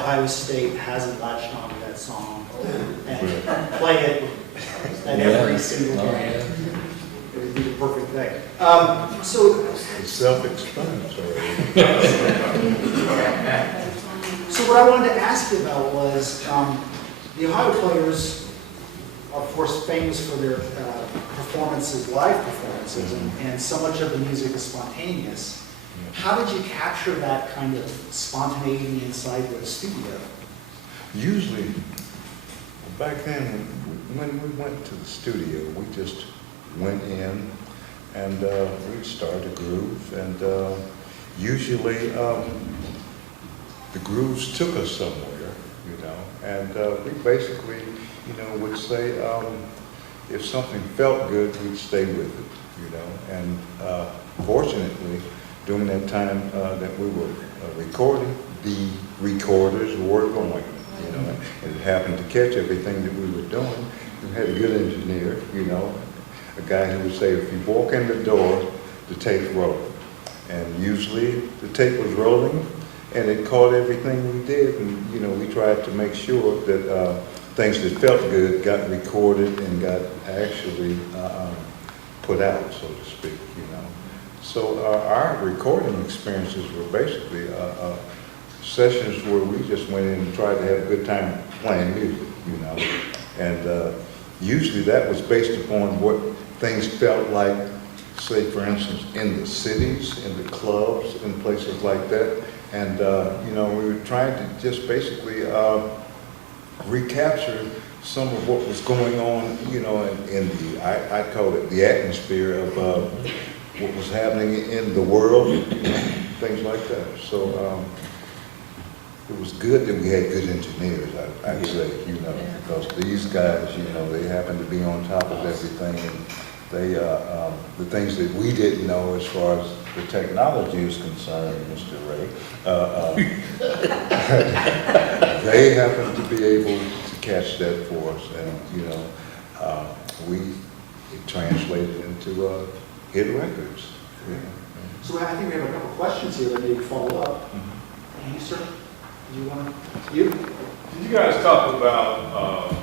Ohio State hasn't latched onto that song and play it at every single game. It would be the perfect thing. So It's self-explanatory. So what I wanted to ask you about was, the Ohio players are, of course, famous for their performances, live performances, and so much of the music is spontaneous. How did you capture that kind of spontaneity inside the studio? Usually, back then, when we went to the studio, we just went in and we'd start a groove, and usually the grooves took us somewhere, you know, and we basically, you know, would say if something felt good, we'd stay with it, you know, and fortunately, during that time that we were recording, the recorders were going, you know, and it happened to catch everything that we were doing. We had a good engineer, you know, a guy who would say, if you walk in the door, the tape's rolling. And usually the tape was rolling, and it caught everything we did, and, you know, we tried to make sure that things that felt good got recorded and got actually put out, so to speak, you know. So our recording experiences were basically sessions where we just went in and tried to have a good time playing music, you know. And usually that was based upon what things felt like, say, for instance, in the cities, in the clubs, in places like that. And, you know, we were trying to just basically recapture some of what was going on, you know, in the, I call it the atmosphere of what was happening in the world, you know, things like that. So it was good that we had good engineers, I'd say, you know, because these guys, you know, they happened to be on top of everything, and they, the things that we didn't know as far as the technology is concerned, Mr. Ray, they happened to be able to catch that for us, and, you know, it translated into hit records. Yeah. So I think we have a couple questions here that maybe follow up. You, sir? Do you want to? You? Did you guys talk about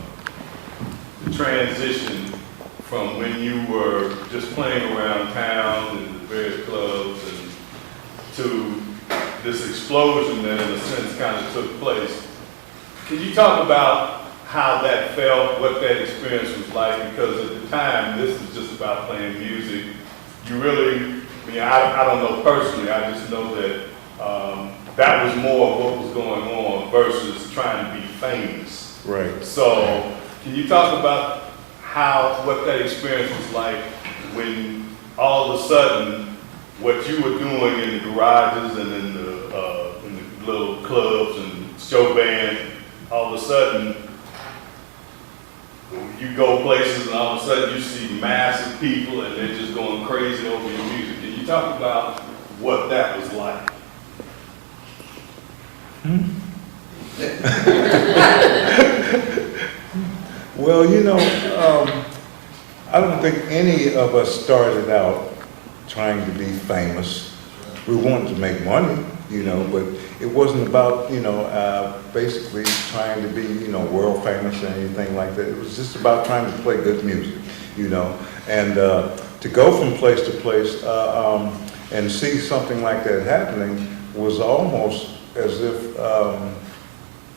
the transition from when you were just playing around town in the various clubs and to this explosion that in a sense kind of took place? Can you talk about how that felt, what that experience was like? Because at the time, this was just about playing music. You really, I mean, I don't know personally, I just know that that was more of what was going on versus trying to be famous. Right. So, can you talk about what that experience was like when all of a sudden what you were doing in the garages and in the little clubs and show bands, all of a sudden you go places and all of a sudden you see massive people and they're just going crazy over your music. Can you talk about what that was like? Well, you know, I don't think any of us started out trying to be famous. We wanted to make money, you know, but it wasn't about, you know, basically trying to be, you know, world famous or anything like that. It was just about trying to play good music, you know, and to go from place to place and see something like that happening was almost as if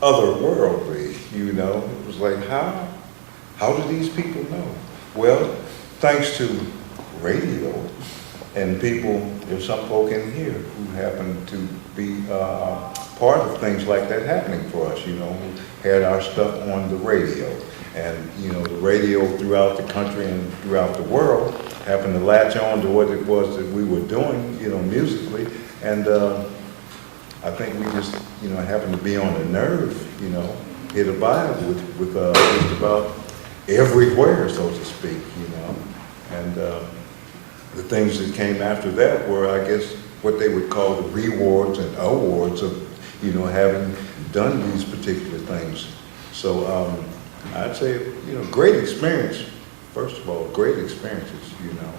otherworldly, you know. It was like, how do these people know? Well, thanks to radio and people, there's some folk in here who happen to be part of things like that happening for us, you know, who had our stuff on the radio. And, you know, the radio throughout the country and throughout the world happened to latch on to what it was that we were doing, you know, musically. And I think we just, you know, happened to be on the nerve, you know, hit a vibe with just about everywhere, so to speak, you know. And the things that came after that were, I guess, what they would call the rewards and awards of, you know, having done these particular things. So I'd say, you know, great experience, first of all, great experiences, you know.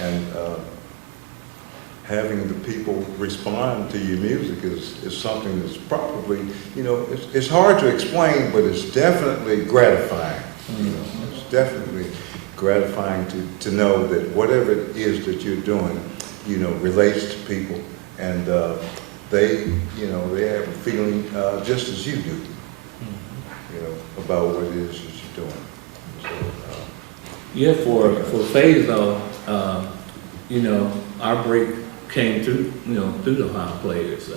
And having the people respond to your music is something that's probably, you know, it's hard to explain, but it's definitely gratifying. You know, it's definitely gratifying to know that whatever it is that you're doing, you know, relates to people, and they, you know, they have a feeling just as you do, you know, about what it is that you're doing. So, Yeah, for Phase though, you know, our break came through, you know, through the Ohio Players,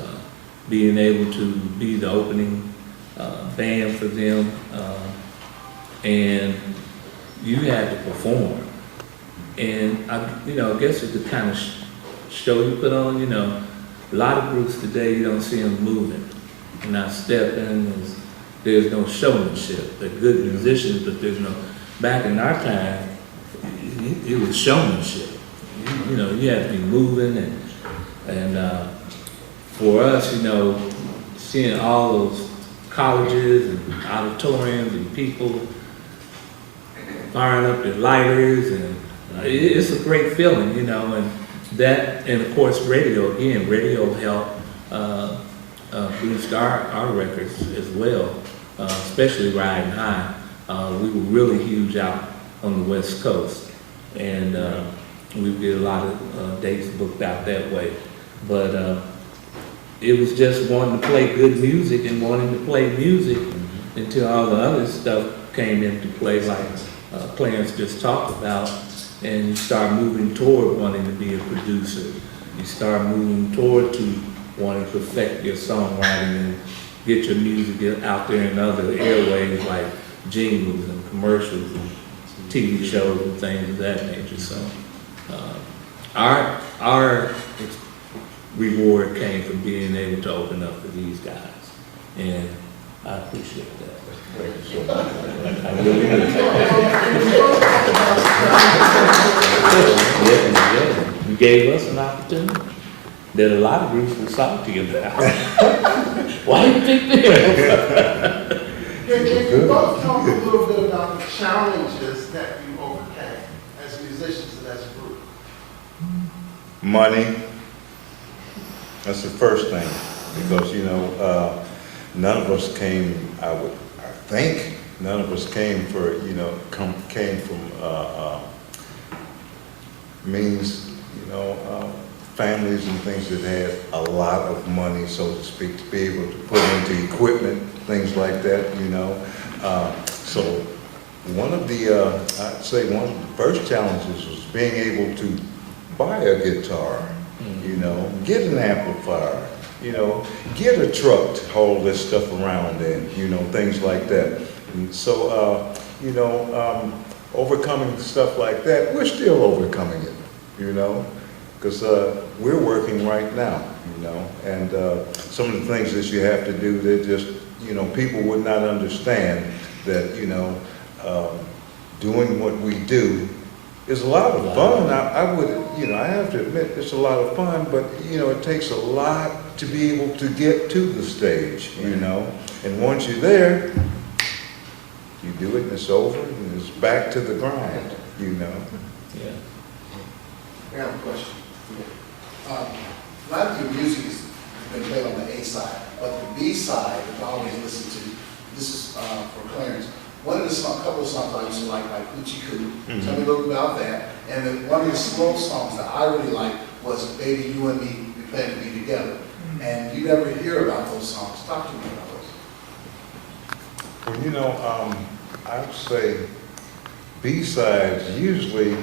being able to be the opening band for them, and you had to perform. And you know, I guess it's the kind of show you put on. You know, a lot of groups today you don't see them moving, and not stepping. There's no showmanship. They're good musicians, but there's no. Back in our time, it was showmanship. You know, you had to be moving, and for us, you know, seeing all those colleges and auditoriums and people firing up their lighters, and it's a great feeling, you know, and that, and of course, radio helped boost our records as well, especially Riding High. We were really huge out on the West Coast, and we did a lot of dates booked out that way. But it was just wanting to play good music and wanting to play music until all the other stuff came into play, like Clarence just talked about, and you start moving toward wanting to be a producer. You start moving toward to wanting to perfect your songwriting and get your music out there in other airways like jingles and commercials and TV shows and things of that nature. So our reward came from being able to open up for these guys, and I appreciate that. thank you so much. I really do. Yeah, you gave us an opportunity that a lot of groups were salty about. Why do you think that? Can you both talk a little bit about the challenges that you overcame as musicians and as a group? Money, that's the first thing, because, you know, none of us came, I think, none of us came for, you know, came from means, you know, families and things that had a lot of money, so to speak, to be able to put into equipment, things like that, you know. So one of the, I'd say one of the first challenges was being able to buy a guitar, you know, get an amplifier, you know, get a truck to haul this stuff around in, you know, things like that. And so, you know, overcoming stuff like that, we're still overcoming it, you know, because we're working right now, you know, and some of the things that you have to do, they're just, you know, people would not understand that, you know, doing what we do is a lot of fun. I would, you know, I have to admit it's a lot of fun, but, you know, it takes a lot to be able to get to the stage, you know, and once you're there, you do it and it's over and it's back to the grind, you know. Yeah. I have a question. A lot of your music has been played on the A side, but the B side is always listened to. This is for Clarence. One of the couple of songs I used to like Uchi Coo. Tell me a little bit about that. And then one of the slow songs that I really liked was Baby, You and Me, We Plan to Be Together. And you never hear about those songs. Talk to me about those. Well, you know, I would say B-sides usually,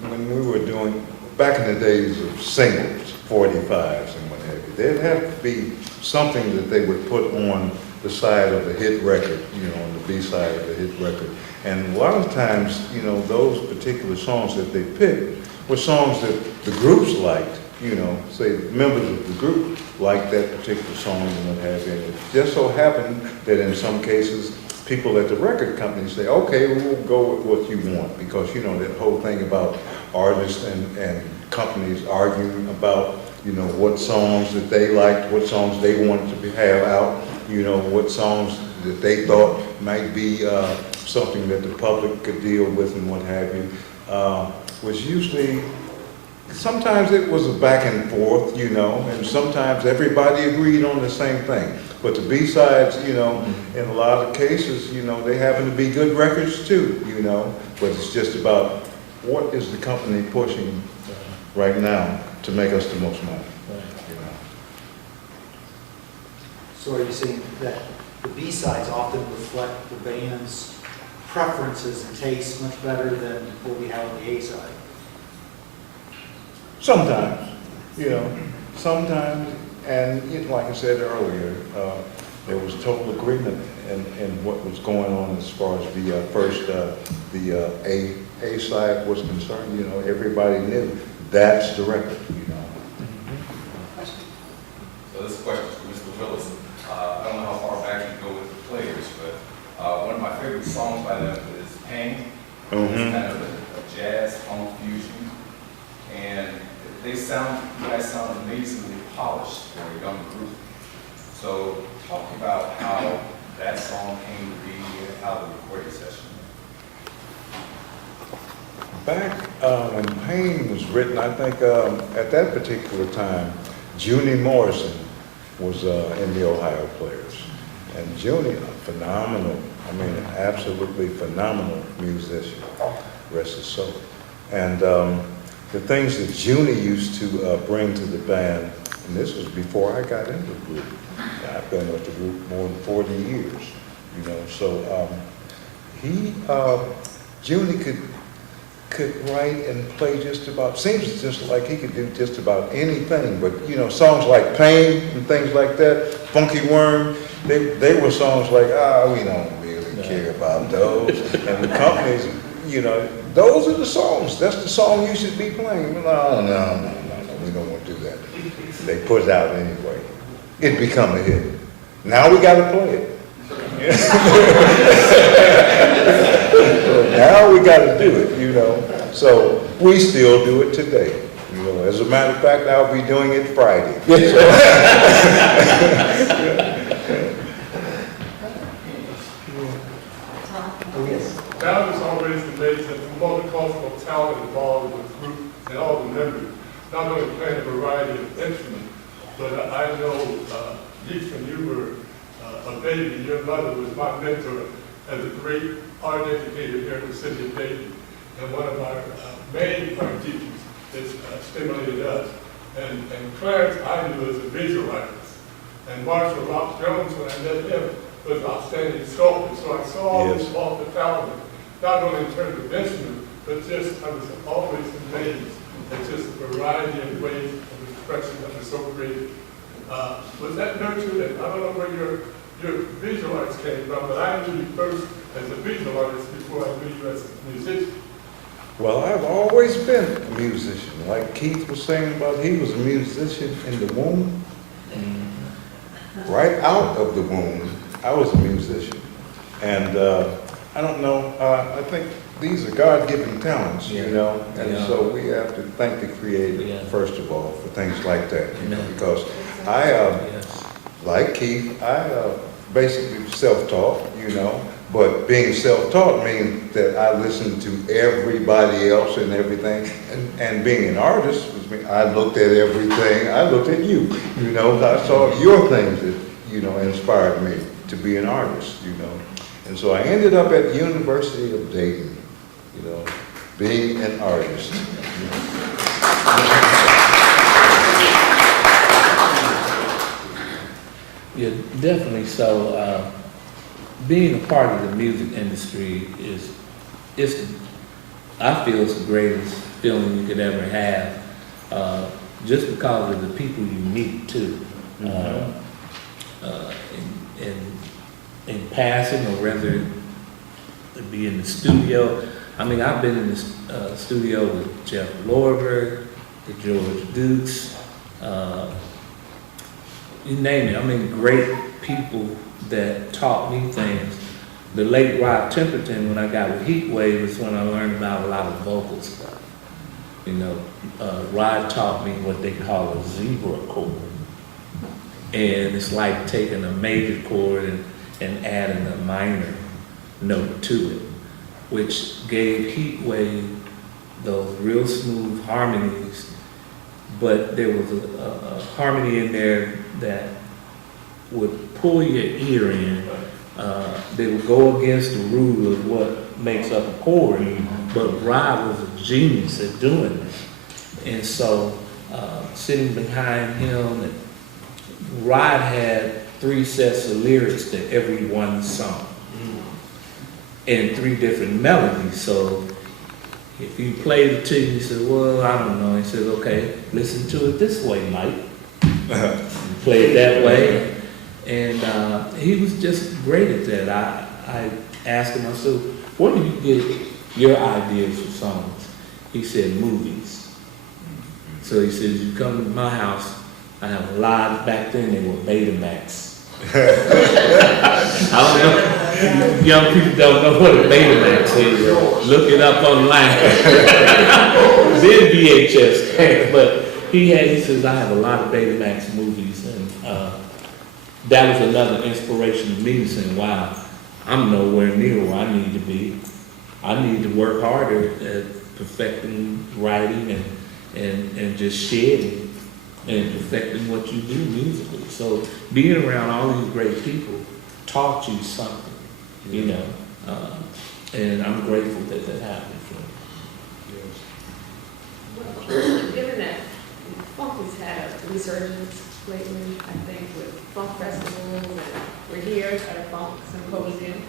when we were doing, back in the days of singles, 45s and what have you, there'd have to be something that they would put on the side of the hit record, you know, on the B side of the hit record. And a lot of times, you know, those particular songs that they picked were songs that the groups liked, you know, say members of the group liked that particular song and what have you. And it just so happened that in some cases, people at the record company say, okay, we'll go with what you want, because, you know, that whole thing about artists and companies arguing about, you know, what songs that they liked, what songs they wanted to have out, you know, what songs that they thought might be something that the public could deal with and what have you, was usually sometimes it was a back and forth, you know, and sometimes everybody agreed on the same thing. But the B-sides, you know, in a lot of cases, you know, they happen to be good records too, you know, but it's just about what is the company pushing right now to make us the most money, you know. So are you saying that the B-sides often reflect the band's preferences and tastes much better than what we have on the A-side? Sometimes, you know, sometimes, and like I said earlier, there was total agreement in what was going on as far as the A side was concerned. You know, everybody knew that's the record. You know. So this question is for Mr. Willis. I don't know how far back you go with the Players, but one of my favorite songs by them is "Pain." It's kind of a jazz funk fusion, and you guys sound amazingly polished for a young group. So talk about how that song came to be and how the recording session went. Back when Pain was written, I think at that particular time, Junie Morrison was in the Ohio Players. And Junie, phenomenal, I mean, an absolutely phenomenal musician, rest his soul. And the things that Junie used to bring to the band, and this was before I got into the group. I've been with the group more than 40 years, you know, so Junie could write and play just about, seems just like he could do just about anything, but you know, songs like Pain and things like that, Funky Worm, they were songs like, we don't really care about those. And the companies, you know, those are the songs, that's the song you should be playing. No, we don't want to do that. They put it out anyway. It become a hit. Now we got to play it. Now we got to do it, you know. So we still do it today. You know, as a matter of fact, I'll be doing it Friday. Oh, yes. That was always amazing, the multicultural talent involved with the group and all the members, not only playing a variety of instruments, but I know, Lisa, you were a baby, your mother was my mentor as a great art educator here in the city of Dayton, and one of our main art teachers that stimulated us. And Clarence, I knew as a visual artist, and Marshall Rock Jones, when I met him, was an outstanding sculptor. So I saw all this multi-talent, not only in terms of instruments, but just, I was always amazed at just the variety of ways of expression that was so creative. Was that nurtured? And I don't know where your visual arts came from, but I knew you first as a visual artist before I knew you as a musician. Well, I've always been a musician. Like Keith was saying about, he was a musician in the womb. Right out of the womb, I was a musician. And I don't know, I think these are God-given talents, you know, and so we have to thank the Creator, first of all, for things like that, you know, because I, like Keith, I basically self-taught, you know, but being self-taught means that I listened to everybody else and everything, and being an artist, I looked at everything, I looked at you, you know, I saw your things that, you know, inspired me to be an artist, you know. And so I ended up at the University of Dayton, you know, being an artist. You know. Yeah, definitely. So, being a part of the music industry I feel it's the greatest feeling you could ever have, just because of the people you meet too. In passing, or whether it be in the studio. I mean, I've been in the studio with Jeff Lorber, the George Dukes, you name it. I mean, great people that taught me things. The late Rod Temperton, when I got with Heatwave, is when I learned about a lot of vocal stuff. You know, Rod taught me what they call a zebra chord. And it's like taking a major chord and adding a minor note to it, which gave Heatwave those real smooth harmonies but there was a harmony in there that would pull your ear in. They would go against the rule of what makes up a chord, but Rod was a genius at doing it. And so, sitting behind him, and Rod had 3 sets of lyrics to every one song, and 3 different melodies. So if he played it to you, he said, well, I don't know. He said, okay, listen to it this way, Mike. Play it that way. And he was just great at that. I asked him, I said, where do you get your ideas for songs? He said, movies. So he says, you come to my house, I have a lot, back then they were Betamax. I don't know, young people don't know what a Betamax is. Look it up online. Then VHS came, but he says, I have a lot of Betamax movies, and that was another inspiration to me, saying, wow, I'm nowhere near where I need to be. I need to work harder at perfecting writing and just sharing and perfecting what you do musically. So being around all these great people taught you something, you know, and I'm grateful that that happened for me. Well, given that funk has had a resurgence lately, I think, with funk festivals, and we're here at a funk symposium.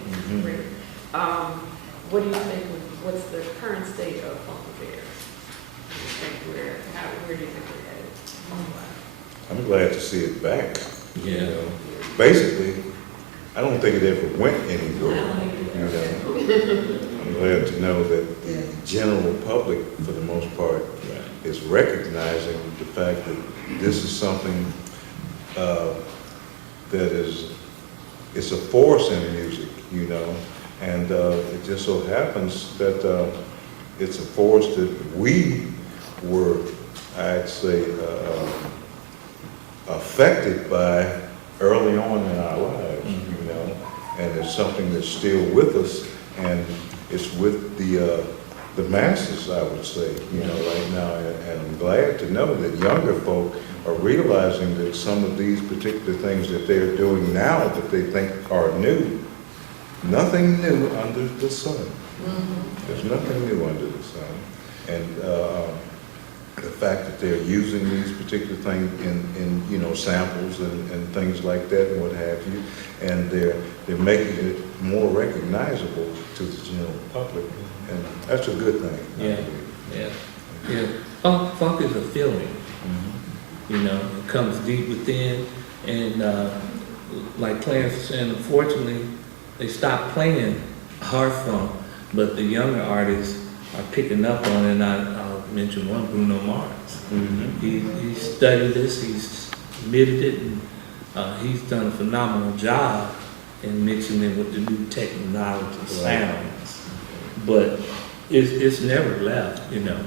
What do you think, what's the current state of funk affairs? Where do you think we're headed? I'm glad to see it back. Yeah. You know, basically, I don't think it ever went anywhere. You know, I'm glad to know that the general public, for the most part, is recognizing the fact that this is something that it's a force in music, you know, and it just so happens that it's a force that we were, I'd say, affected by early on in our lives, you know, and it's something that's still with us, and it's with the masses, I would say, you know, right now, and I'm glad to know that younger folk are realizing that some of these particular things that they're doing now that they think are new, nothing new under the sun. There's nothing new under the sun, and the fact that they're using these particular things in you know, samples and things like that and what have you, and they're making it more recognizable to the general public, and that's a good thing. Yeah. Funk is a feeling. You know, it comes deep within, and like Clarence was saying, unfortunately, they stopped playing hard funk, but the younger artists are picking up on it, and I'll mention one, Bruno Mars. He studied this, he's admitted it, and he's done a phenomenal job in mixing it with the new technology sounds. But it's never left, you know.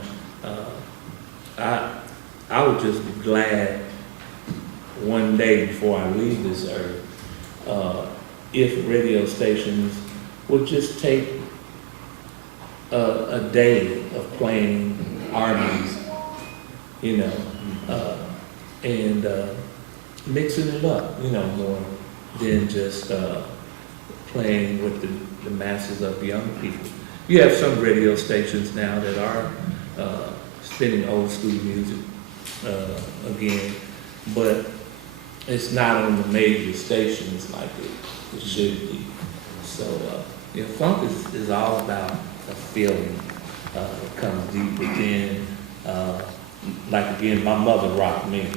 I would just be glad one day before I leave this earth, if radio stations would just take a day of playing R&B's, you know, and mixing it up, you know, more than just playing with the masses of young people. You have some radio stations now that are spinning old school music again, but it's not on the major stations like it should be. So, you know, funk is all about a feeling. It comes deep within. Like again, my mother rocked me.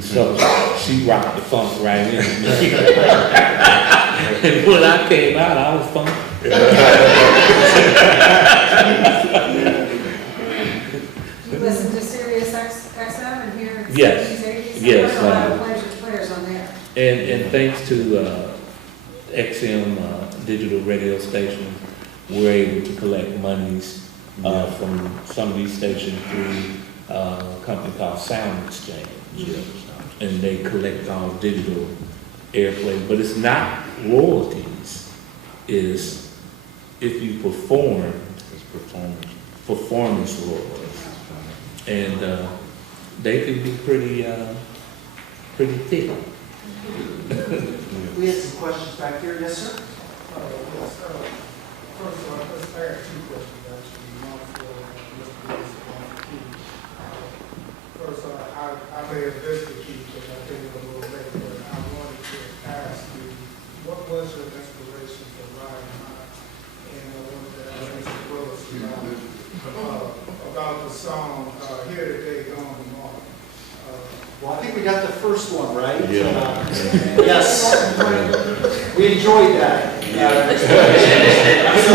So she rocked the funk right in. And when I came out, I was funky. You listen to Sirius XM and hear Yes. 70s, 80s? Yes, There are a lot of players on there. And thanks to XM digital radio stations, we're able to collect monies from some of these stations through a company called Sound Exchange. And they collect all digital airplay, but it's not royalties. It's if you perform, It's performance. performance royalties. And they can be pretty thick. We had some questions back here, yes, sir? Yes, first of all, I have two questions actually, one for Mr. Willis and one for Keith. First, I may have missed the Keith, because I came in a little late, but I wanted to ask you, what was your inspiration for writing mine? And I wanted to ask Mr. Willis about the song, Here Today, Gone Tomorrow. Well, I think we got the first one, right? Yeah. Yes. We enjoyed that. So,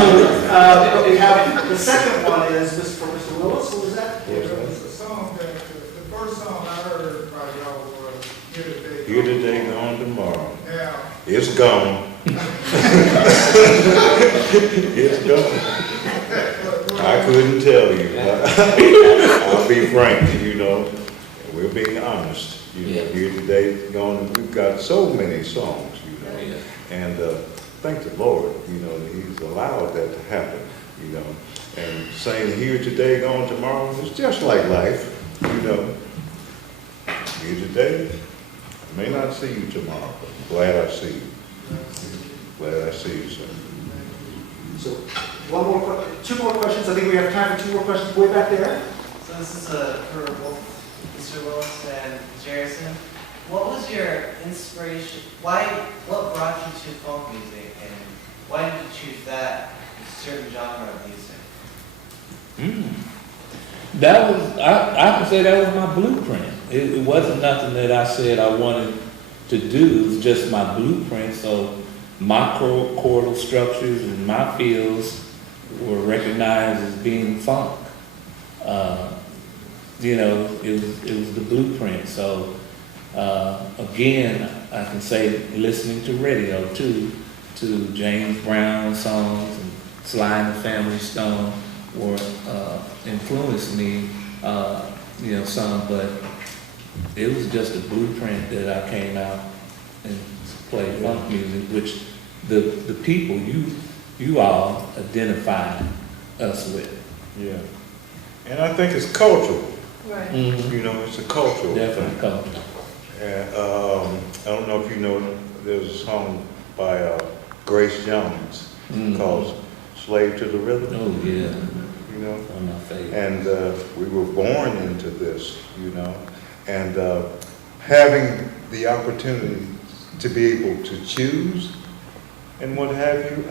we have, the second one is for Mr. Willis, what was that? It was a song that, the first song I heard by y'all was Here Today. Here today, gone tomorrow. Now, It's gone. It's gone. I couldn't tell you. I'll be frank, you know. We're being honest. You know, Yes. here today, gone, we've got so many songs, you know. Yeah. And thank the Lord, you know, He's allowed that to happen, you know. And saying here today, gone tomorrow, is just like life, you know. Here today, I may not see you tomorrow, but glad I see you. Glad I see you, sir. So, two more questions. I think we have time for two more questions. Way back there. So this is for both Mr. Willis and Jerrison. What was your inspiration? What brought you to folk music, and why did you choose that certain genre of music? That was, I can say that was my blueprint. It wasn't nothing that I said I wanted to do. It was just my blueprint. So my chordal structures and my fields were recognized as being funk. You know, it was the blueprint. So again, I can say listening to radio too, to James Brown songs and Sly and the Family Stone were influenced me, you know, some, but it was just a blueprint that I came out and played funk music, which the people you all identified us with. Yeah. And I think it's cultural. Right. Mm-hmm. You know, it's a cultural Definitely thing. culture. And I don't know if you know, there's a song by Grace Jones called Slave to the Rhythm. Oh yeah, You know? one of my favorites. And we were born into this, you know, and having the opportunity to be able to choose and what have you.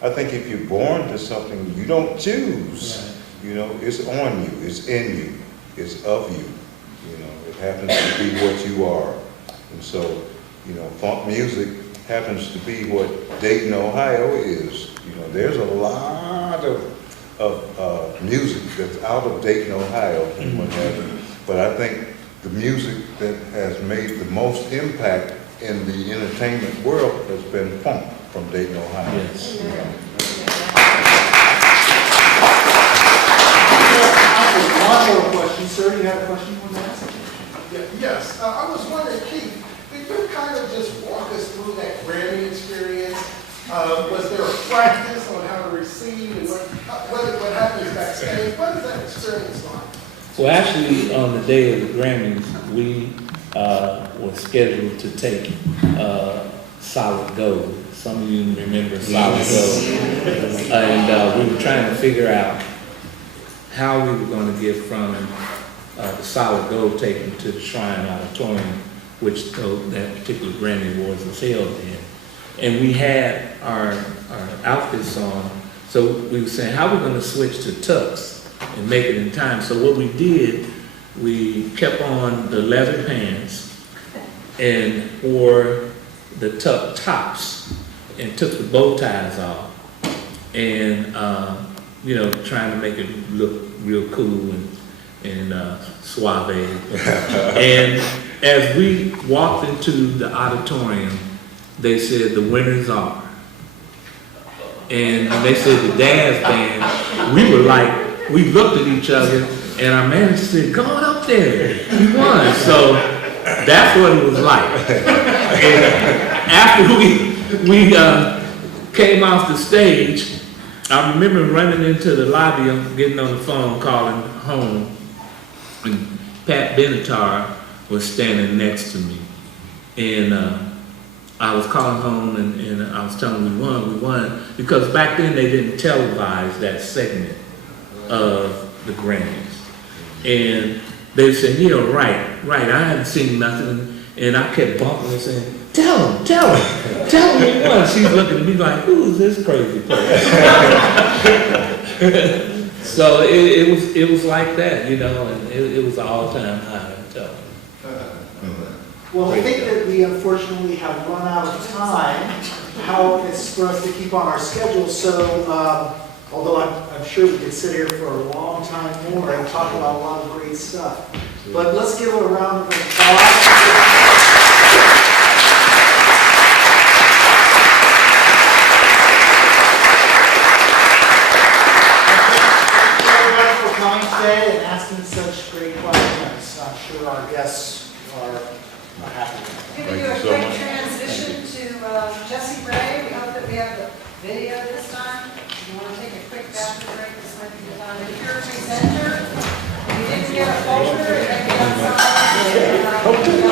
I think if you're born to something, you don't choose. Right. You know, it's on you, it's in you, it's of you. You know, it happens to be what you are. And so, you know, funk music happens to be what Dayton, Ohio is. You know, there's a lot of music that's out of Dayton, Ohio, and what have you. But I think the music that has made the most impact in the entertainment world has been funk from Dayton, Ohio. Yes. You know. One more question, sir. You have a question you want to ask? Yes, I was wondering, Keith, did you kind of just walk us through that Grammy experience? Was there a practice on how to receive and what happens backstage? What is that experience like? Well, actually, on the day of the Grammys, we were scheduled to take Solid Gold. Some of you remember Solid Gold. And we were trying to figure out how we were going to get from the Solid Gold taken to the Shrine Auditorium, which that particular Grammy Awards was held in. And we had our outfits on, so we were saying, how are we going to switch to tux and make it in time? So what we did, we kept on the leather pants and wore the tuck tops and took the bow ties off and, you know, trying to make it look real cool and suave. And as we walked into the auditorium, they said the winners are. And they said the dance band, we were like, we looked at each other and our manager said, go on up there, you won. So that's what it was like. And after we came off the stage, I remember running into the lobby, getting on the phone, calling home, and Pat Benatar was standing next to me. And I was calling home and I was telling them we won, because back then they didn't televise that segment of the Grammys. And they said, yeah, right, I haven't seen nothing. And I kept bumping and saying, tell him we won. She's looking at me like, who is this crazy person? So it was like that, you know, and it was an all-time high, I'm telling you. Well, I think that we unfortunately have run out of time. How it's for us to keep on our schedule. So, although I'm sure we could sit here for a long time more and talk about a lot of great stuff. But let's give a round of applause. Today and asking such great questions. I'm sure our guests are happy. Giving you a quick transition to Jesse Ray. We hope that we have the video this time. If you want to take a quick bathroom break, this might be the time. If you're a presenter, you didn't get a folder, maybe outside.